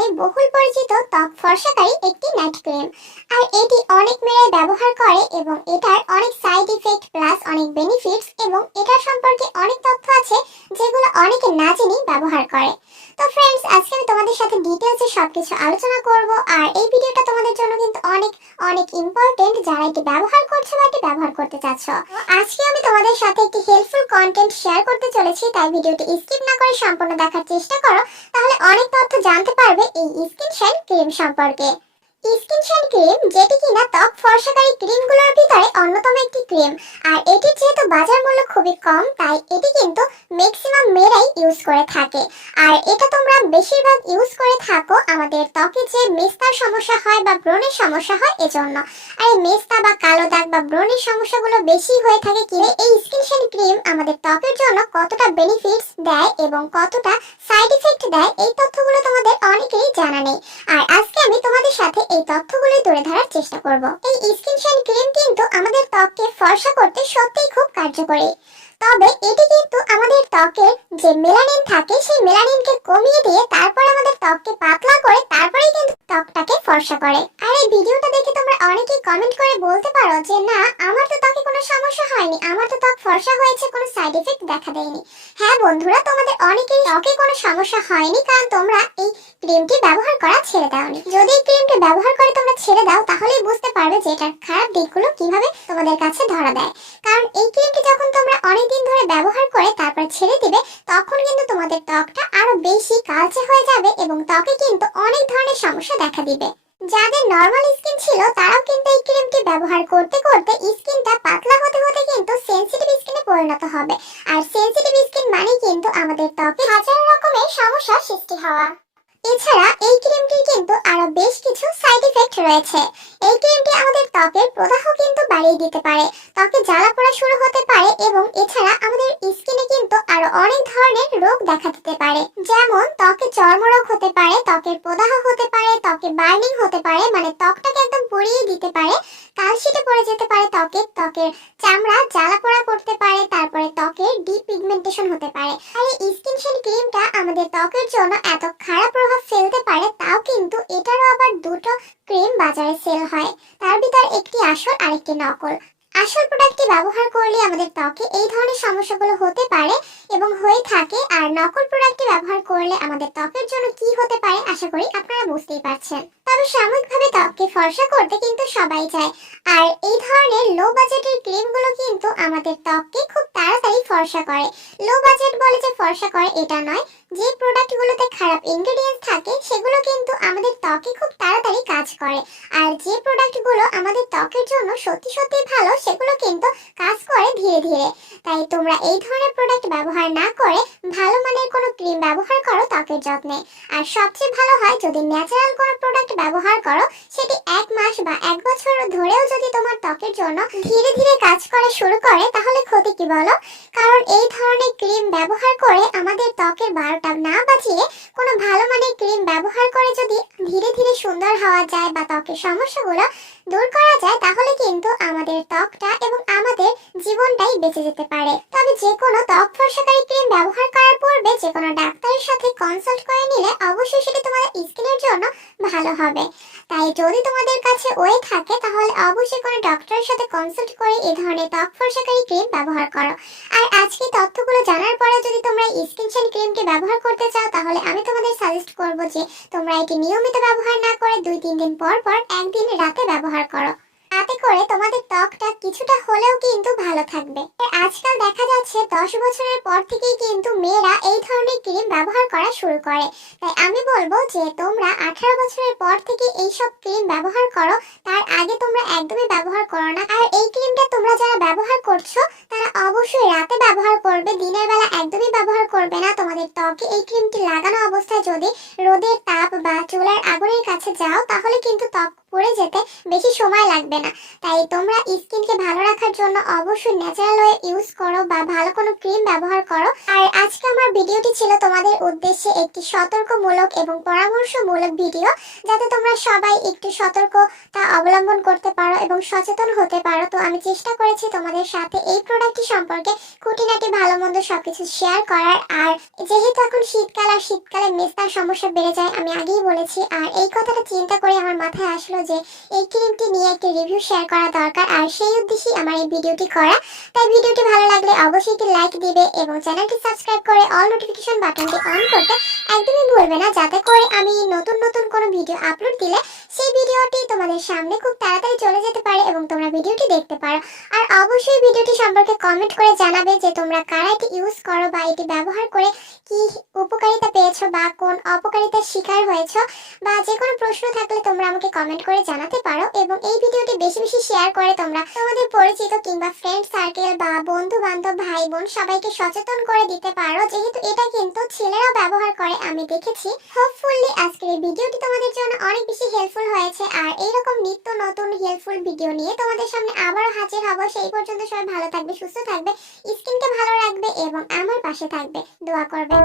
বর্তমানে বহুল পরিচিত ত্বক ফর্সাকারী একটি নাইট ক্রিম। আর এটি অনেক মেয়েরাই ব্যবহার করে এবং এটার অনেক সাইড ইফেক্ট প্লাস অনেক বেনিফিটস এবং এটার সম্পর্কে অনেক তথ্য আছে যেগুলো অনেকে না জেনেই ব্যবহার করে। তো ফ্রেন্ডস আজকে আমি তোমাদের সাথে ডিটেলসে সবকিছু আলোচনা করব। আর এই ভিডিওটা তোমাদের জন্য অনেক ইম্পর্টেন্ট যারা এটি ব্যবহার করছ বা এটি ব্যবহার করতে চাচ্ছ। আজকে আমি তোমাদের সাথে একটি হেল্পফুল কন্টেন্ট শেয়ার করতে চলেছি, তাই ভিডিওটি স্কিপ না করে সম্পূর্ণ দেখার চেষ্টা করো, তাহলে অনেক তথ্য জানতে পারবে এই স্কিন শাইন ক্রিম সম্পর্কে। ক্রিম, যেটি কিনা ত্বক ফর্সাকারী ক্রিমগুলোর ভিতরে অন্যতম একটি ক্রিম। আর এটির যেহেতু বাজার মূল্য খুবই কম, তাই এটি কিন্তু ম্যাক্সিমাম মেয়েরাই ইউজ করে থাকে। আর এটা তোমরা বেশিরভাগ ইউজ করে থাকো আমাদের ত্বকে যে মেস্তার সমস্যা হয় বা ব্রণের সমস্যা হয় এজন্য। আর এই মেস্তা বা কালো দাগ বা ব্রণের সমস্যাগুলো বেশি হয়ে থাকে কি এই স্কিন শাইন ক্রিম আমাদের ত্বকের জন্য কতটা বেনিফিটস দেয় এবং কতটা সাইড ইফেক্ট দেয়, এই তথ্যগুলো তোমাদের অনেকেই জানা নেই। আর আজকে আমি তোমাদের সাথে এই তথ্যগুলো তুলে ধরার চেষ্টা করব। এই স্কিন শাইন ক্রিম কিন্তু আমাদের ত্বককে ফর্সা করতে সত্যিই খুব কার্যকরী। তবে এটি কিন্তু আমাদের ত্বকের যে মেলানিন থাকে, সেই মেলানিনকে কমিয়ে দিয়ে তারপর আমাদের ত্বককে পাতলা করে তারপরেই কিন্তু ত্বকটাকে ফর্সা করে। আর এই ভিডিওটা দেখে তোমরা অনেকেই কমেন্ট করে বলতে পারো যে, না, আমার তো ত্বকে কোনো সমস্যা হয়নি। আমার তো ত্বক ফর্সা হয়েছে, কোনো সাইড এফেক্ট দেখা দেয়নি। হ্যাঁ বন্ধুরা, তোমাদের অনেকেই ত্বকে কোনো সমস্যা হয়নি, কারণ তোমরা এই ক্রিমটি ব্যবহার করা ছেড়ে দাওনি। যদি এই ক্রিমটি ব্যবহার করে তোমরা ছেড়ে দাও, তাহলেই বুঝতে পারবে যে এটার খারাপ দিকগুলো কীভাবে তোমাদের কাছে ধরা দেয়। কারণ এই ক্রিমটি যখন তোমরা অনেকদিন ধরে ব্যবহার করে তারপর ছেড়ে দিবে, তখন কিন্তু তোমাদের ত্বকটা আরও বেশি কালচে হয়ে যাবে এবং ত্বকে কিন্তু অনেক ধরনের সমস্যা দেখা দিবে। যাদের নর্মাল স্কিন ছিল, তারাও কিন্তু এই ক্রিমটি ব্যবহার করতে করতে স্কিনটা পাতলা হতে হতে কিন্তু সেনসিটিভ স্কিনে পরিণত হবে। আর সেনসিটিভ স্কিন মানে কিন্তু আমাদের ত্বকে হাজার রকমের সমস্যা সৃষ্টি হওয়া। এছাড়া এই ক্রিমটির কিন্তু আরও বেশ কিছু সাইড ইফেক্ট রয়েছে। এই ক্রিমটি আমাদের ত্বকের প্রদাহ কিন্তু বাড়িয়ে দিতে পারে। ত্বকে জ্বালা পড়া শুরু হতে পারে এবং এছাড়া আমাদের স্কিনে কিন্তু আরও অনেক ধরনের রোগ দেখা দিতে পারে। যেমন ত্বকে চর্মরোগ হতে পারে, ত্বকের প্রদাহ হতে পারে, ত্বকে বার্নিং হতে পারে মানে ত্বকটাকে একদম পুড়িয়ে দিতে পারে। কালশিটে পড়ে যেতে পারে ত্বকে ত্বকের চামড়া জ্বালা পোড়া করতে পারে, তারপরে ত্বকের ডিপিগমেন্টেশন হতে পারে। আর এই স্কিন শাইন ক্রিমটা আমাদের ত্বকের জন্য এত খারাপ প্রভাব ফেলতে পারে, তাও কিন্তু এটারও আবার দুটো ক্রিম বাজারে সেল হয়। তার ভিতর একটি আসল, আরেকটি নকল। আসল প্রোডাক্টটি ব্যবহার করলে আমাদের ত্বকে এই ধরনের সমস্যাগুলো হতে পারে এবং হয়ে থাকে। আর নকল প্রোডাক্টটি ব্যবহার করলে আমাদের ত্বকের জন্য কি হতে পারে, আশা করি আপনারা বুঝতেই পারছেন। তবে সাময়িকভাবে ত্বককে ফর্সা করতে কিন্তু সবাই চায়। আর এই ধরনের লো বাজেটের ক্রিমগুলো কিন্তু আমাদের ত্বককে খুব তাড়াতাড়ি ফর্সা করে। লো বাজেট বলে যে ফর্সা করে, এটা নয়। যে প্রোডাক্টগুলোতে খারাপ ইনগ্রেডিয়েন্টস থাকে, সেগুলো কিন্তু আমাদের ত্বকে খুব তাড়াতাড়ি কাজ করে। আর যে প্রোডাক্টগুলো আমাদের ত্বকের জন্য সত্যি সত্যি ভালো, সেগুলো কিন্তু কাজ করে ধীরে ধীরে। তাই তোমরা এই ধরনের প্রোডাক্ট ব্যবহার না করে ভালো মানের কোনো ক্রিম ব্যবহার করো ত্বকের যত্নে। আর সবচেয়ে ভালো হয় যদি ন্যাচারাল কোনো প্রোডাক্ট ব্যবহার করো, সেটি এক মাস বা এক বছর ধরেও যদি তোমার ত্বকের জন্য ধীরে ধীরে কাজ করা শুরু করে, তাহলে ক্ষতি কি বলো? কারণ এই ধরনের ক্রিম ব্যবহার করে আমাদের ত্বকের বারোটা না বাঁচিয়ে কোনো ভালো মানের ক্রিম ব্যবহার করে যদি ধীরে ধীরে সুন্দর হওয়া যায় বা ত্বকের সমস্যাগুলো দূর করা যায়, তাহলে কিন্তু আমাদের ত্বকটা এবং আমাদের জীবনটাই বেঁচে যেতে পারে। তবে যে কোনো ত্বক ফর্সাকারী ক্রিম ব্যবহার করার পূর্বে যে কোনো ডাক্তারের সাথে কনসাল্ট করে নিলে অবশ্যই সেটি তোমাদের স্কিনের জন্য ভালো হবে। তাই যদি তোমাদের কাছে ওয়ে থাকে, তাহলে অবশ্যই কোনো ডক্টরের সাথে কনসাল্ট করে এই ধরনের ত্বক ফর্সাকারী ক্রিম ব্যবহার করো। আর আজকে তথ্যগুলো জানার পরে যদি তোমরা স্কিন শাইন ক্রিমটি ব্যবহার করতে চাও, তাহলে আমি তোমাদের সাজেস্ট করব যে তোমরা এটি নিয়মিত ব্যবহার না করে দুই তিন দিন পর পর একদিন রাতে ব্যবহার করো। তাতে করে তোমাদের ত্বকটা কিছুটা হলেও কিন্তু ভালো থাকবে। আজকাল দেখা যাচ্ছে দশ বছরের পর থেকেই কিন্তু মেয়েরা এই ধরনের ক্রিম ব্যবহার করা শুরু করে। তাই আমি বলব যে তোমরা আঠারো বছরের পর থেকে এইসব ক্রিম ব্যবহার করো, তার আগে তোমরা একদমই ব্যবহার করো না। আর এই ক্রিমটা তোমরা যারা ব্যবহার করছ, তারা অবশ্যই রাতে ব্যবহার করবে, দিনের বেলা একদমই ব্যবহার করবে না তোমাদের ত্বকে। এই ক্রিমটি লাগানো অবস্থায় যদি রোদের তাপ বা চুলার আগুনের কাছে যাও, তাহলে কিন্তু ত্বক পড়ে যেতে বেশি সময় লাগবে না। তাই তোমরা স্কিনকে ভালো রাখার জন্য অবশ্যই ন্যাচারাল ওয়ে ইউজ করো বা ভালো কোনো ক্রিম ব্যবহার করো। আর আজকে আমার ভিডিওটি ছিল তোমাদের উদ্দেশ্যে একটি সতর্কমূলক এবং পরামর্শমূলক ভিডিও, যাতে তোমরা সবাই একটু সতর্কতা অবলম্বন করতে পারো এবং সচেতন হতে পারো। তো আমি চেষ্টা করেছি তোমাদের সাথে এই প্রোডাক্টটি সম্পর্কে খুঁটিনাটি ভালো মন্দ সবকিছু শেয়ার করার। আর যেহেতু এখন শীতকাল আর শীতকালে মেস্তার সমস্যা বেড়ে যায়, আমি আগেই বলেছি। আর এই কথাটা চিন্তা করে আমার মাথায় আসলো যে এই ক্রিমটি নিয়ে একটি রিভিউ শেয়ার করা দরকার, আর সেই উদ্দেশ্যেই আমার এই ভিডিওটি করা। তাই ভিডিওটি ভালো লাগলে অবশ্যই একটি লাইক দিবে এবং চ্যানেলটি সাবস্ক্রাইব করে অল নোটিফিকেশন বাটনটি অন করতে একদমই ভুলবে না, যাতে করে আমি নতুন নতুন কোনো ভিডিও আপলোড দিলে সেই ভিডিওটি তোমাদের সামনে খুব তাড়াতাড়ি চলে যেতে পারে এবং তোমরা ভিডিওটি দেখতে পারো। আর অবশ্যই ভিডিওটি সম্পর্কে কমেন্ট করে জানাবে যে তোমরা কারা এটি ইউজ করো বা এটি ব্যবহার করে কি উপকারিতা পেয়েছ বা কোন অপকারিতার শিকার হয়েছো বা যে কোনো প্রশ্ন থাকলে তোমরা আমাকে কমেন্ট করে জানাতে পারো এবং এই ভিডিওটি বেশি বেশি শেয়ার করে তোমরা তোমাদের পরিচিত কিংবা ফ্রেন্ড সার্কেল বা বন্ধু বান্ধব ভাই বোন সবাইকে সচেতন করে দিতে পারো। যেহেতু এটা কিন্তু ছেলেরাও ব্যবহার করে, আমি দেখেছি। হোপফুলি আজকের এই ভিডিওটি তোমাদের জন্য অনেক বেশি হেল্পফুল হয়েছে। আর এইরকম নিত্য নতুন হেল্পফুল ভিডিও নিয়ে তোমাদের সামনে আবারও হাজির হব। সেই পর্যন্ত সবাই ভালো থাকবে, সুস্থ থাকবে স্কিনকে ভালো রাখবে এবং আমার পাশে থাকবে। দোয়া করবে।